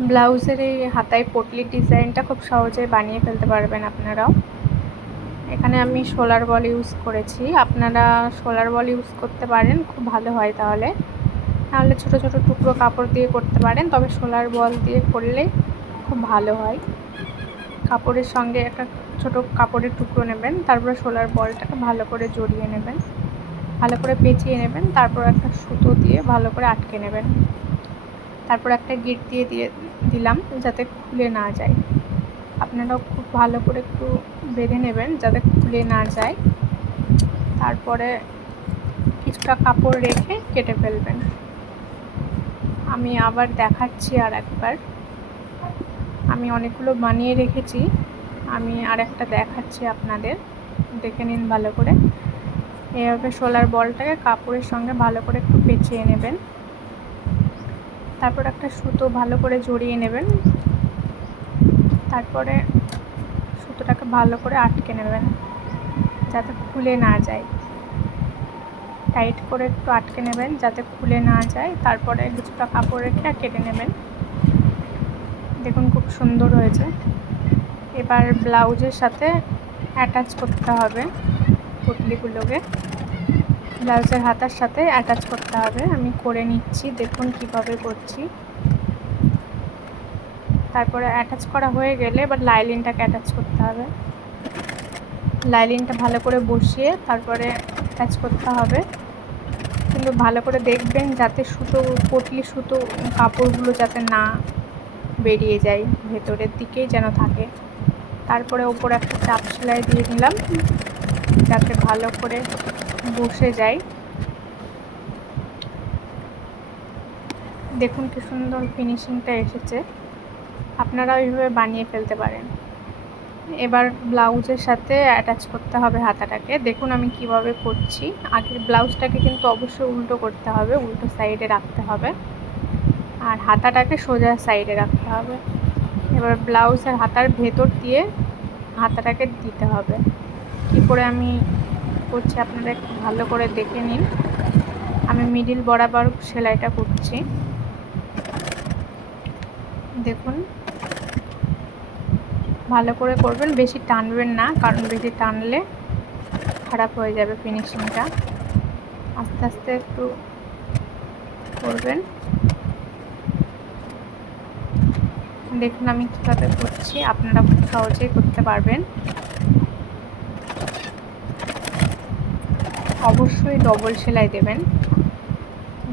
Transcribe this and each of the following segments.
ব্লাউজের এই হাতায় পটলির ডিজাইনটা খুব সহজেই বানিয়ে ফেলতে পারবেন আপনারাও। এখানে আমি শোলার বল ইউজ করেছি, আপনারা শোলার বল ইউজ করতে পারেন, খুব ভালো হয়। তাহলে ছোট ছোট টুকরো কাপড় দিয়ে করতে পারেন, তবে শোলার বল দিয়ে করলে খুব ভালো হয়। কাপড়ের সঙ্গে একটা ছোট কাপড়ের টুকরো নেবেন, তারপরে শোলার বলটাকে ভালো করে জড়িয়ে নেবেন, ভালো করে পেঁচিয়ে নেবেন, তারপর একটা সুতো দিয়ে ভালো করে আটকে নেবেন। তারপর একটা গিট দিয়ে দিলাম যাতে খুলে না যায়। আপনারাও খুব ভালো করে একটু বেঁধে নেবেন যাতে খুলে না যায়। তারপরে কিছুটা কাপড় রেখে কেটে ফেলবেন। আমি আবার দেখাচ্ছি আর একবার, আমি অনেকগুলো বানিয়ে রেখেছি, আমি আর একটা দেখাচ্ছি আপনাদের, দেখে নিন ভালো করে। এইভাবে শোলার বলটাকে কাপড়ের সঙ্গে ভালো করে একটু পেঁচিয়ে নেবেন, তারপর একটা সুতো ভালো করে জড়িয়ে নেবেন, তারপরে সুতোটাকে ভালো করে আটকে নেবেন যাতে খুলে না যায়। টাইট করে একটু আটকে নেবেন যাতে খুলে না যায়। তারপরে কিছুটা কাপড় রেখে কেটে নেবেন। দেখুন খুব সুন্দর হয়েছে। এবার ব্লাউজের সাথে অ্যাটাচ করতে হবে পুঁটলিগুলোকে, ব্লাউজের হাতার সাথে অ্যাটাচ করতে হবে। আমি করে নিচ্ছি, দেখুন কিভাবে করছি। তারপরে অ্যাটাচ করা হয়ে গেলে এবার লাইলিনটাকে অ্যাটাচ করতে হবে। লাইলিনটা ভালো করে বসিয়ে তারপরে অ্যাটাচ করতে হবে, কিন্তু ভালো করে দেখবেন যাতে পটলি সুতো কাপড়গুলো যাতে না বেরিয়ে যায়, ভেতরের দিকেই যেন থাকে। তারপরে ওপরে একটা চাপ সেলাই দিয়ে নিলাম যাতে ভালো করে বসে যায়। দেখুন কি সুন্দর ফিনিশিংটা এসেছে। আপনারা ওইভাবে বানিয়ে ফেলতে পারেন। এবার ব্লাউজের সাথে অ্যাটাচ করতে হবে হাতাটাকে। দেখুন আমি কিভাবে করছি। আগের ব্লাউজটাকে কিন্তু অবশ্যই উল্টো করতে হবে, উল্টো সাইডে রাখতে হবে, আর হাতাটাকে সোজা সাইডে রাখতে হবে। এবার ব্লাউজের হাতার ভেতর দিয়ে হাতাটাকে দিতে হবে। কী করে আমি করছি আপনারা একটু ভালো করে দেখে নিন। আমি মিডিল বরাবর সেলাইটা করছি, দেখুন ভালো করে করবেন, বেশি টানবেন না, কারণ বেশি টানলে খারাপ হয়ে যাবে ফিনিশিংটা। আস্তে আস্তে একটু করবেন। দেখুন আমি কীভাবে করছি, আপনারা খুব সহজেই করতে পারবেন। অবশ্যই ডবল সেলাই দেবেন,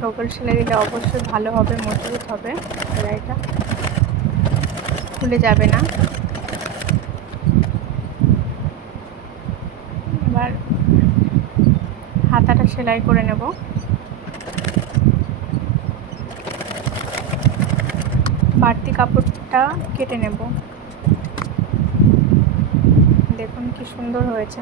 ডবল সেলাই দিলে অবশ্যই ভালো হবে, মজবুত হবে, সেলাইটা খুলে যাবে না। এবার হাতাটা সেলাই করে নেব। বাড়তি কাপড়টা কেটে নেব। দেখুন কি সুন্দর হয়েছে।